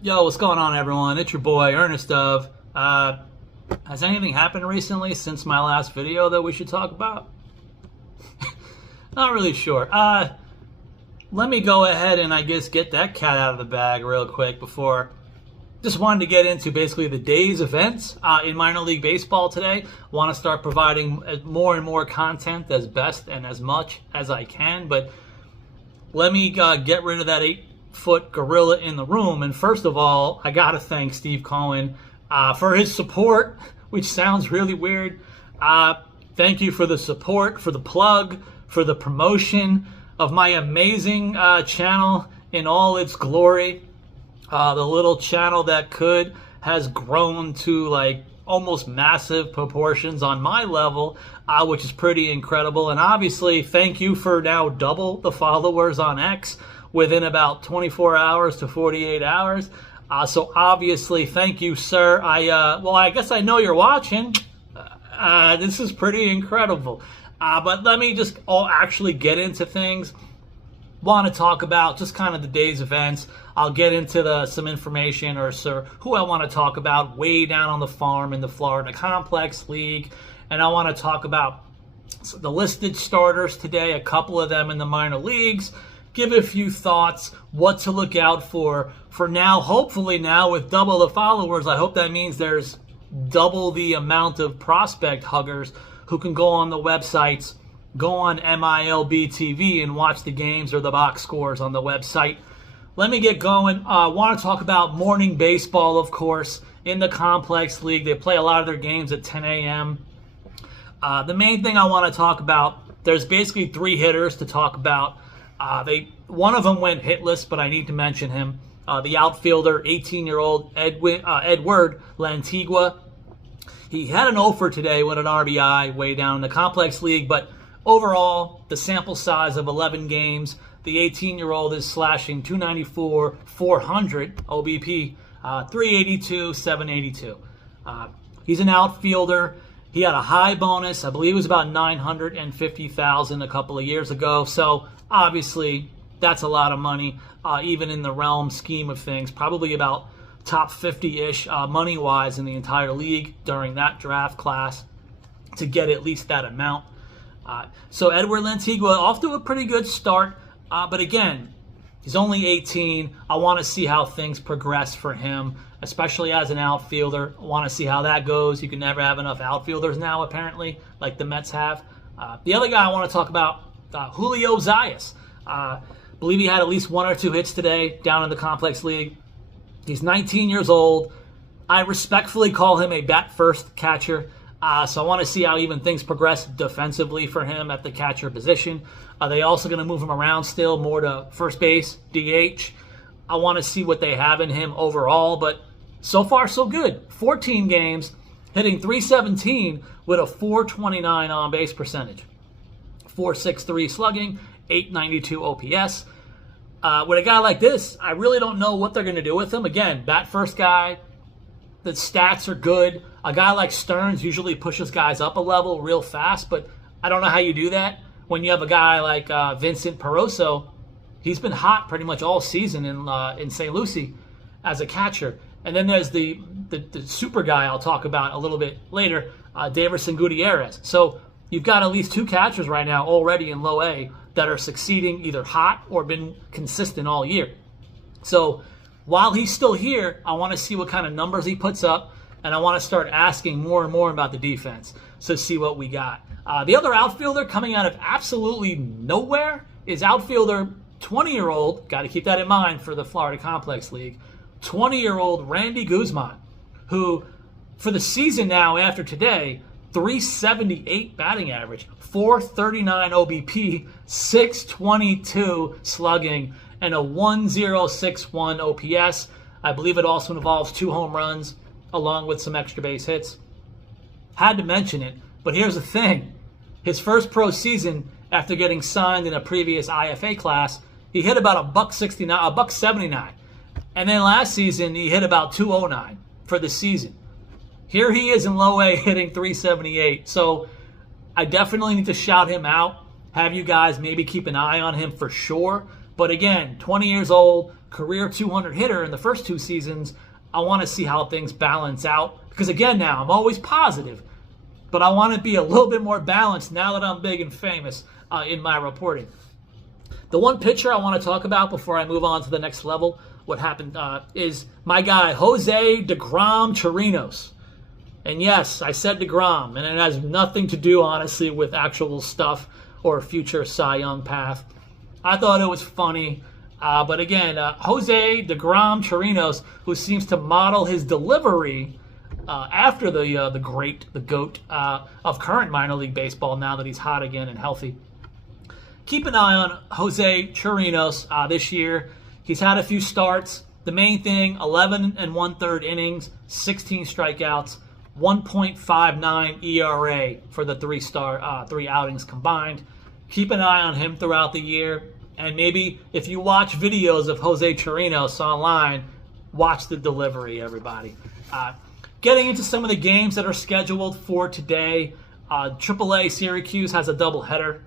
Yo, what's going on, everyone? It's your boy, Ernest of. Has anything happened recently since my last video that we should talk about? Not really sure. Let me go ahead and I guess get that cat out of the bag real quick before. Just wanted to get into basically the day's events in minor league baseball today. Want to start providing more and more content as best and as much as I can, but let me get rid of that 8-foot gorilla in the room. And first of all, I got to thank Steve Cohen for his support, which sounds really weird. Thank you for the support, for the plug, for the promotion of my amazing channel in all its glory. The little channel that could has grown to like almost massive proportions on my level, which is pretty incredible. And obviously, thank you for now double the followers on X within about 24 hours to 48 hours. So obviously, thank you, sir. I guess I know you're watching. This is pretty incredible. But let me just actually get into things. Want to talk about just kind of the day's events. I'll get into some information or who I want to talk about way down on the farm in the Florida Complex League. And I want to talk about the listed starters today, a couple of them in the minor leagues. Give a few thoughts, what to look out for now. Hopefully now with double the followers, I hope that means there's double the amount of prospect huggers who can go on the websites, go on MILB TV and watch the games or the box scores on the website. Let me get going. I want to talk about morning baseball, of course, in the Complex League. They play a lot of their games at 10 a.m. The main thing I want to talk about, there's basically 3 hitters to talk about. One of them went hitless, but I need to mention him. The outfielder, 18-year-old Edward Lantigua. He had an 0 for today with an RBI way down in the Complex League, but overall, the sample size of 11 games, the 18-year-old is slashing 294, 400 OBP, 382, 782. He's an outfielder. He had a high bonus. I believe it was about $950,000 a couple of years ago. So obviously, that's a lot of money, even in the realm scheme of things. Probably about top 50-ish money-wise in the entire league during that draft class to get at least that amount. So Edward Lantigua off to a pretty good start, but again, he's only 18. I want to see how things progress for him, especially as an outfielder. I want to see how that goes. You can never have enough outfielders now, apparently, like the Mets have. The other guy I want to talk about, Julio Zayas. Believe he had at least 1 or 2 hits today down in the Complex League. He's 19 years old. I respectfully call him a bat-first catcher. So I want to see how even things progress defensively for him at the catcher position. Are they also going to move him around still more to first base, DH? I want to see what they have in him overall, but so far so good. 14 games, hitting .317 with a .429 on-base percentage. .463 slugging, .892 OPS. With a guy like this, I really don't know what they're going to do with him. Again, bat-first guy. The stats are good. A guy like Stearns usually pushes guys up a level real fast, but I don't know how you do that when you have a guy like Vincent Peroso. He's been hot pretty much all season in St. Lucie as a catcher. And then there's the super guy I'll talk about a little bit later, Daverson Gutierrez. So you've got at least 2 catchers right now already in low A that are succeeding either hot or been consistent all year. So while he's still here, I want to see what kind of numbers he puts up, and I want to start asking more and more about the defense. So see what we got. The other outfielder coming out of absolutely nowhere is outfielder 20-year-old, got to keep that in mind for the Florida Complex League, 20-year-old Randy Guzman, who for the season now after today, 378 batting average, 439 OBP, 622 slugging, and a 1061 OPS. I believe it also involves 2 home runs along with some extra base hits. Had to mention it, but here's the thing. His first pro season after getting signed in a previous IFA class, he hit about $179. And then last season, he hit about 209 for the season. Here he is in low A hitting 378. So I definitely need to shout him out. Have you guys maybe keep an eye on him for sure. But again, 20 years old, career 200 hitter in the first 2 seasons. I want to see how things balance out. Because again, now I'm always positive, but I want to be a little bit more balanced now that I'm big and famous in my reporting. The one pitcher I want to talk about before I move on to the next level, what happened, is my guy, Jose DeGrom Chirinos. And yes, I said DeGrom, and it has nothing to do, honestly, with actual stuff or future Cy Young path. I thought it was funny. But again, Jose DeGrom Chirinos, who seems to model his delivery after the GOAT of current minor league baseball now that he's hot again and healthy. Keep an eye on Jose Chirinos this year. He's had a few starts. The main thing, 11 1/3 innings, 16 strikeouts, 1.59 ERA for the 3 outings combined. Keep an eye on him throughout the year. And maybe if you watch videos of Jose Chirinos online, watch the delivery, everybody. Getting into some of the games that are scheduled for today, AAA Syracuse has a doubleheader.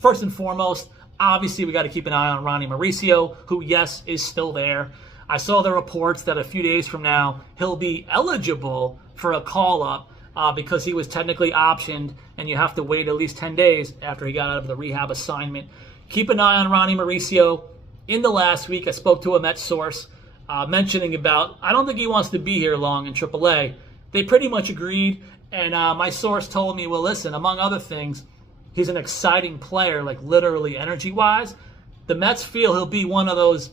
First and foremost, obviously we got to keep an eye on Ronnie Mauricio, who, yes, is still there. I saw the reports that a few days from now he'll be eligible for a call-up because he was technically optioned, and you have to wait at least 10 days after he got out of the rehab assignment. Keep an eye on Ronnie Mauricio. In the last week, I spoke to a Mets source mentioning about, I don't think he wants to be here long in AAA. They pretty much agreed, and my source told me, well, listen, among other things, he's an exciting player, like literally energy-wise. The Mets feel he'll be one of those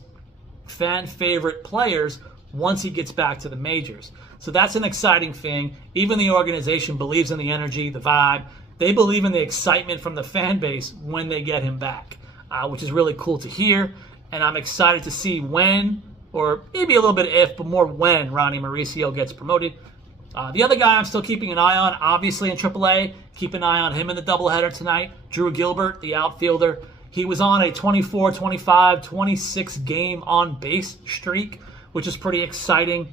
fan-favorite players once he gets back to the majors. So that's an exciting thing. Even the organization believes in the energy, the vibe. They believe in the excitement from the fan base when they get him back, which is really cool to hear. And I'm excited to see when, or maybe a little bit if, but more when Ronnie Mauricio gets promoted. The other guy I'm still keeping an eye on, obviously in AAA, keep an eye on him in the doubleheader tonight, Drew Gilbert, the outfielder. He was on a 24, 25, 26 game on base streak, which is pretty exciting.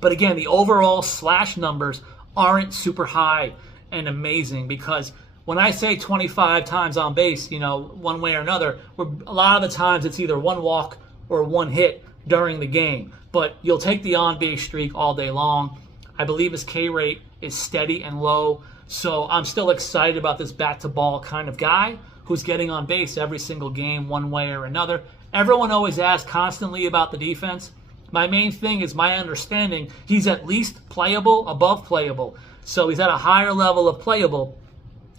But again, the overall slash numbers aren't super high and amazing, because when I say 25 times on base, one way or another, a lot of the times it's either one walk or one hit during the game. But you'll take the on base streak all day long. I believe his K rate is steady and low, so I'm still excited about this bat-to-ball kind of guy who's getting on base every single game one way or another. Everyone always asks constantly about the defense. My main thing is my understanding he's at least playable, above playable. So he's at a higher level of playable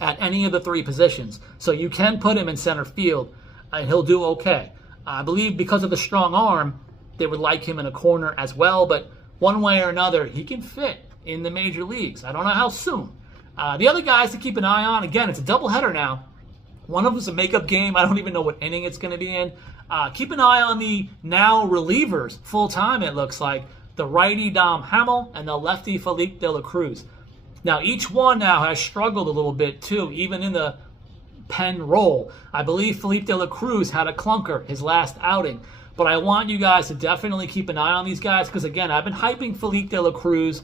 at any of the 3 positions. So you can put him in center field, and he'll do okay. I believe because of the strong arm, they would like him in a corner as well, but one way or another, he can fit in the major leagues. I don't know how soon. The other guys to keep an eye on, again, it's a doubleheader now. One of them is a makeup game. I don't even know what inning it's going to be in. Keep an eye on the now relievers full-time, it looks like. The righty Dom Hamill and the lefty Felipe De La Cruz. Now, each one now has struggled a little bit, too, even in the pen role. I believe Felipe De La Cruz had a clunker his last outing. But I want you guys to definitely keep an eye on these guys because, again, I've been hyping Felipe De La Cruz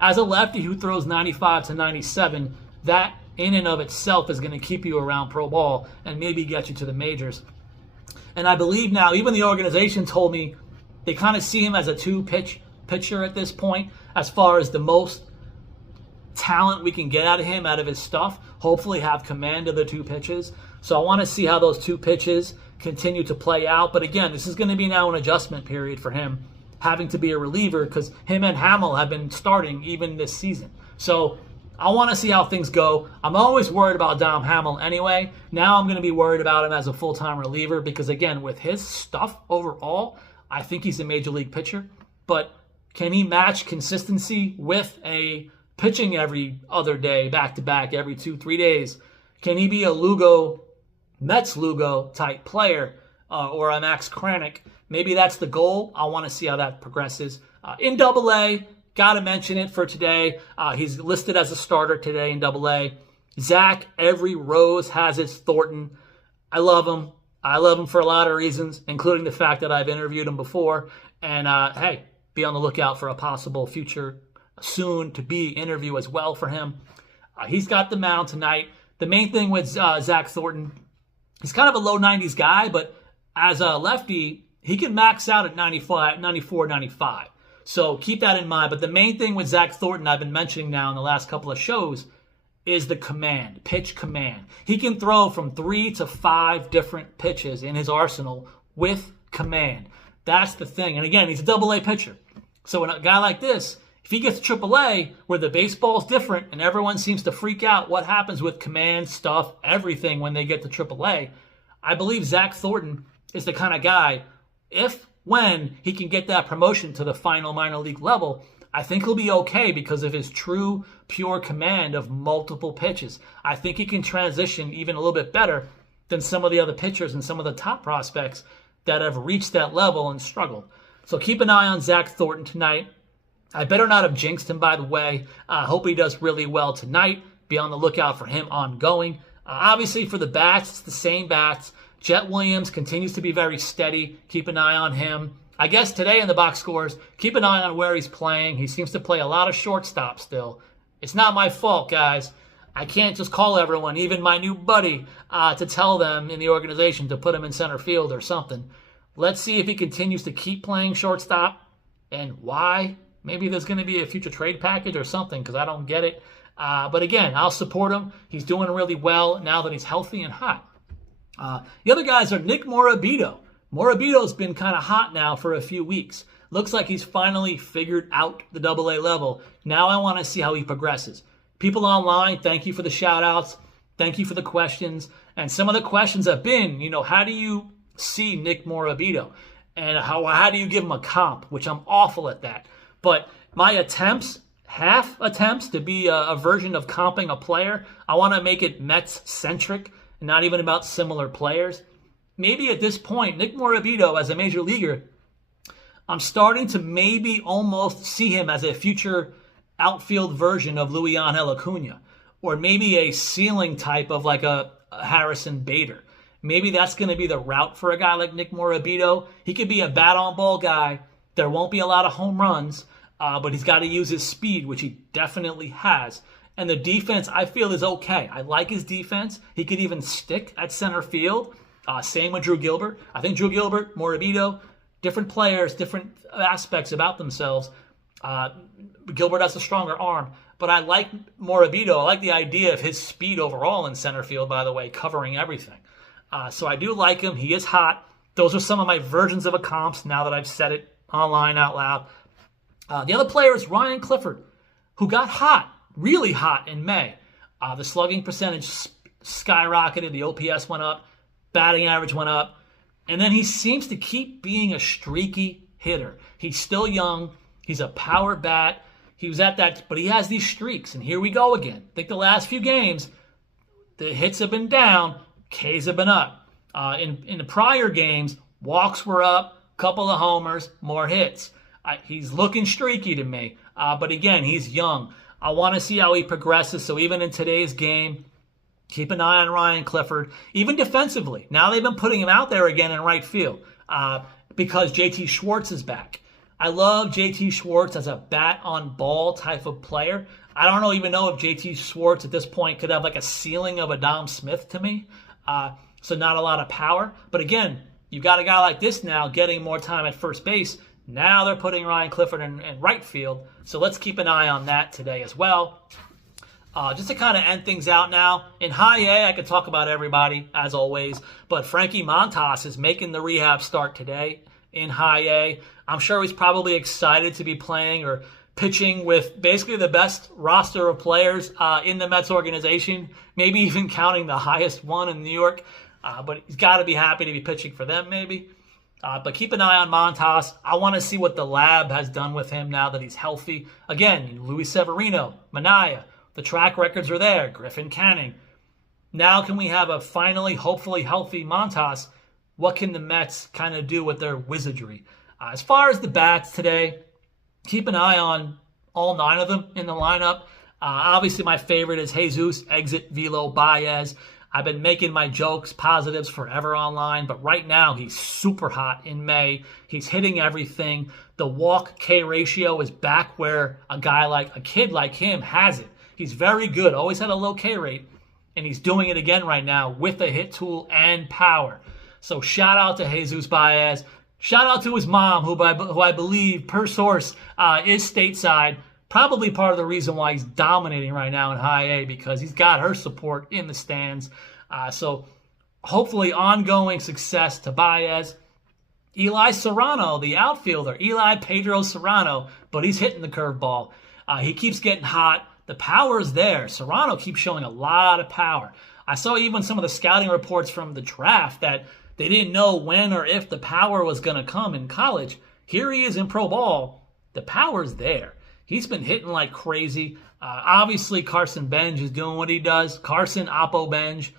as a lefty who throws 95 to 97. That, in and of itself, is going to keep you around pro ball and maybe get you to the majors. And I believe now, even the organization told me they kind of see him as a 2-pitch pitcher at this point as far as the most talent we can get out of him, out of his stuff. Hopefully have command of the 2 pitches. So I want to see how those 2 pitches continue to play out. But again, this is going to be now an adjustment period for him, having to be a reliever because him and Hamill have been starting even this season. So I want to see how things go. I'm always worried about Dom Hamill anyway. Now I'm going to be worried about him as a full-time reliever because, again, with his stuff overall, I think he's a major league pitcher. But can he match consistency with a pitching every other day, back-to-back, every 2-3 days? Can he be a Mets Lugo type player or a Max Kranick? Maybe that's the goal. I want to see how that progresses. In AA, got to mention it for today. He's listed as a starter today in AA. Zach, every rose has its Thornton. I love him. I love him for a lot of reasons, including the fact that I've interviewed him before. And hey, be on the lookout for a possible future soon-to-be interview as well for him. He's got the mound tonight. The main thing with Zach Thornton, he's kind of a low 90s guy, but as a lefty, he can max out at 95, 94, 95. So keep that in mind. But the main thing with Zach Thornton, I've been mentioning now in the last couple of shows, is the command, pitch command. He can throw from 3 to 5 different pitches in his arsenal with command. That's the thing. And again, he's a double-A pitcher. So when a guy like this, if he gets to AAA, where the baseball's different and everyone seems to freak out what happens with command stuff, everything when they get to AAA, I believe Zach Thornton is the kind of guy, when he can get that promotion to the final minor league level, I think he'll be okay because of his true, pure command of multiple pitches. I think he can transition even a little bit better than some of the other pitchers and some of the top prospects that have reached that level and struggled. So keep an eye on Zach Thornton tonight. I better not have jinxed him, by the way. I hope he does really well tonight. Be on the lookout for him ongoing. Obviously, for the bats, it's the same bats. Jet Williams continues to be very steady. Keep an eye on him. I guess today in the box scores, keep an eye on where he's playing. He seems to play a lot of shortstop still. It's not my fault, guys. I can't just call everyone, even my new buddy, to tell them in the organization to put him in center field or something. Let's see if he continues to keep playing shortstop and why. Maybe there's going to be a future trade package or something because I don't get it. But again, I'll support him. He's doing really well now that he's healthy and hot. The other guys are Nick Morabito. Morabito's been kind of hot now for a few weeks. Looks like he's finally figured out the AA level. Now I want to see how he progresses. People online, thank you for the shout-outs. Thank you for the questions. And some of the questions have been, how do you see Nick Morabito? And how do you give him a comp? Which I'm awful at that. But my half attempts to be a version of comping a player, I want to make it Mets-centric and not even about similar players. Maybe at this point, Nick Morabito as a major leaguer, I'm starting to maybe almost see him as a future outfield version of Luisangel Acuna, or maybe a ceiling type of like a Harrison Bader. Maybe that's going to be the route for a guy like Nick Morabito. He could be a bat-on-ball guy. There won't be a lot of home runs, but he's got to use his speed, which he definitely has. And the defense, I feel, is okay. I like his defense. He could even stick at center field. Same with Drew Gilbert. I think Drew Gilbert, Morabito, different players, different aspects about themselves. Gilbert has a stronger arm. But I like Morabito. I like the idea of his speed overall in center field, by the way, covering everything. So I do like him. He is hot. Those are some of my versions of a comps now that I've said it online out loud. The other player is Ryan Clifford, who got hot, really hot in May. The slugging percentage skyrocketed. The OPS went up. Batting average went up. And then he seems to keep being a streaky hitter. He's still young. He's a power bat. He was at that, but he has these streaks. And here we go again. I think the last few games, the hits have been down. Ks have been up. In the prior games, walks were up, couple of homers, more hits. He's looking streaky to me. But again, he's young. I want to see how he progresses. So even in today's game, keep an eye on Ryan Clifford. Even defensively. Now they've been putting him out there again in right field because JT Schwartz is back. I love JT Schwartz as a bat-on-ball type of player. I don't even know if JT Schwartz at this point could have like a ceiling of a Dom Smith to me. So not a lot of power. But again, you got a guy like this now getting more time at first base. Now they're putting Ryan Clifford in right field. So let's keep an eye on that today as well. Just to kind of end things out now, in high A, I could talk about everybody, as always. But Frankie Montas is making the rehab start today in high A. I'm sure he's probably excited to be playing or pitching with basically the best roster of players in the Mets organization, maybe even counting the highest one in New York. But he's got to be happy to be pitching for them, maybe. But keep an eye on Montas. I want to see what the lab has done with him now that he's healthy. Again, Luis Severino, Minaya, the track records are there. Griffin Canning. Now can we have a finally, hopefully healthy Montas? What can the Mets kind of do with their wizardry? As far as the bats today, keep an eye on all 9 of them in the lineup. Obviously, my favorite is Jesus, exit Velo Baez. I've been making my jokes, positives forever online, but right now he's super hot in May. He's hitting everything. The walk-K ratio is back where a kid like him has it. He's very good, always had a low K rate, and he's doing it again right now with a hit tool and power. So shout out to Jesus Baez. Shout out to his mom, who I believe, per source, is stateside. Probably part of the reason why he's dominating right now in High A, because he's got her support in the stands. So hopefully ongoing success to Baez. Eli Serrano, the outfielder, Eli Pedro Serrano, but he's hitting the curveball. He keeps getting hot. The power is there. Serrano keeps showing a lot of power. I saw even some of the scouting reports from the draft that they didn't know when or if the power was going to come in college. Here he is in pro ball. The power's there. He's been hitting like crazy. Obviously, Carson Benj is doing what he does. Carson Oppo Benj.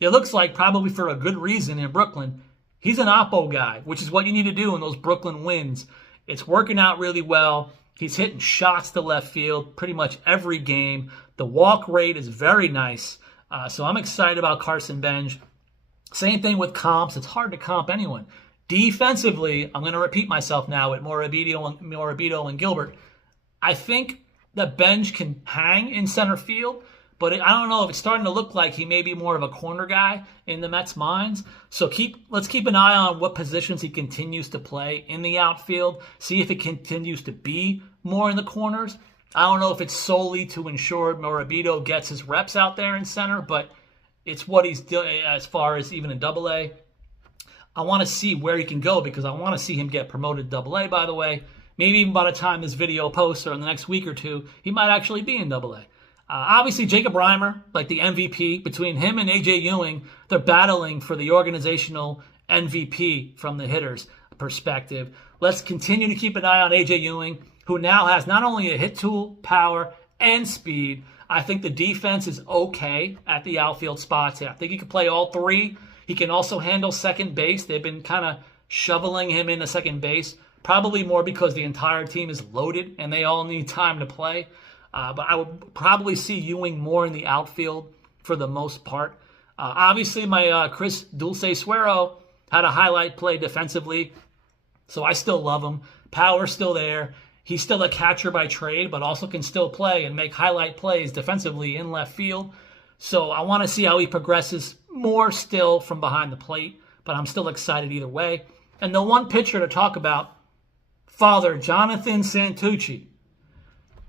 It looks like probably for a good reason in Brooklyn. He's an Oppo guy, which is what you need to do in those Brooklyn wins. It's working out really well. He's hitting shots to left field pretty much every game. The walk rate is very nice. So I'm excited about Carson Benj. Same thing with comps. It's hard to comp anyone. Defensively, I'm going to repeat myself now with Morabito and Gilbert. I think that Benj can hang in center field, but I don't know if it's starting to look like he may be more of a corner guy in the Mets' minds. So let's keep an eye on what positions he continues to play in the outfield. See if it continues to be more in the corners. I don't know if it's solely to ensure Morabito gets his reps out there in center, but it's what he's doing as far as even in Double A. I want to see where he can go because I want to see him get promoted to Double A, by the way. Maybe even by the time this video posts or in the next week or two, he might actually be in Double A. Obviously, Jacob Reimer, like the MVP, between him and A.J. Ewing, they're battling for the organizational MVP from the hitter's perspective. Let's continue to keep an eye on A.J. Ewing, who now has not only a hit tool, power, and speed. I think the defense is okay at the outfield spots. I think he can play all three. He can also handle second base. They've been kind of shoveling him into second base, probably more because the entire team is loaded and they all need time to play. But I would probably see Ewing more in the outfield for the most part. Obviously, my Chris Dulce Suero had a highlight play defensively, so I still love him. Power's still there. He's still a catcher by trade, but also can still play and make highlight plays defensively in left field. So I want to see how he progresses more still from behind the plate, but I'm still excited either way. And the one pitcher to talk about, Father Jonathan Santucci,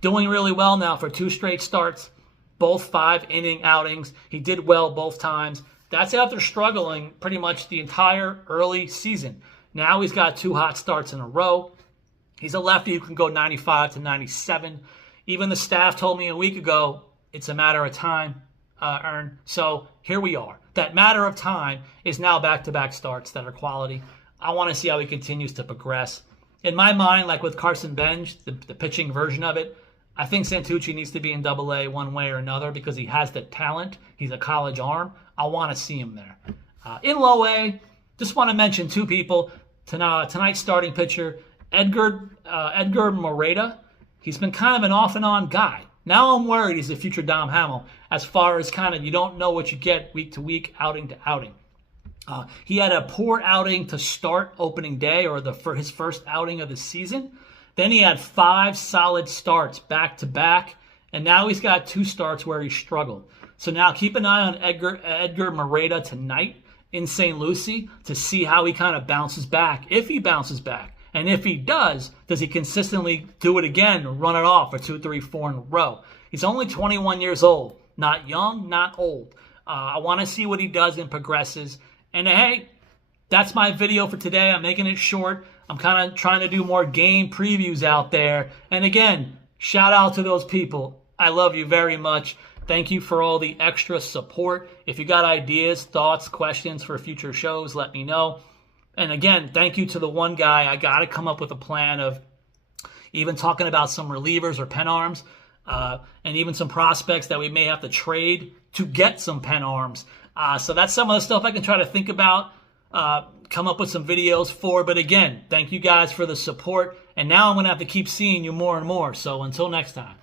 doing really well now for 2 straight starts, both 5-inning outings. He did well both times. That's after struggling pretty much the entire early season. Now he's got 2 hot starts in a row. He's a lefty who can go 95 to 97. Even the staff told me a week ago, it's a matter of time, Ern. So here we are. That matter of time is now back-to-back starts that are quality. I want to see how he continues to progress. In my mind, like with Carson Benj, the pitching version of it, I think Santucci needs to be in Double A one way or another because he has the talent. He's a college arm. I want to see him there. In Low A, just want to mention 2 people. Tonight's starting pitcher, Edgar Moreta. He's been kind of an off and on guy. Now I'm worried he's the future Dom Hamill as far as kind of you don't know what you get week to week, outing to outing. He had a poor outing to start opening day or for his first outing of the season. Then he had 5 solid starts back to back, and now he's got 2 starts where he struggled. So now keep an eye on Edgar Moreta tonight in St. Lucie to see how he kind of bounces back, if he bounces back. And if he does he consistently do it again and run it off for 2, 3, 4 in a row? He's only 21 years old. Not young, not old. I want to see what he does and progresses. And hey, that's my video for today. I'm making it short. I'm kind of trying to do more game previews out there. And again, shout out to those people. I love you very much. Thank you for all the extra support. If you got ideas, thoughts, questions for future shows, let me know. And again, thank you to the one guy. I got to come up with a plan of even talking about some relievers or pen arms and even some prospects that we may have to trade to get some pen arms. So that's some of the stuff I can try to think about, come up with some videos for. But again, thank you guys for the support. And now I'm going to have to keep seeing you more and more. So until next time.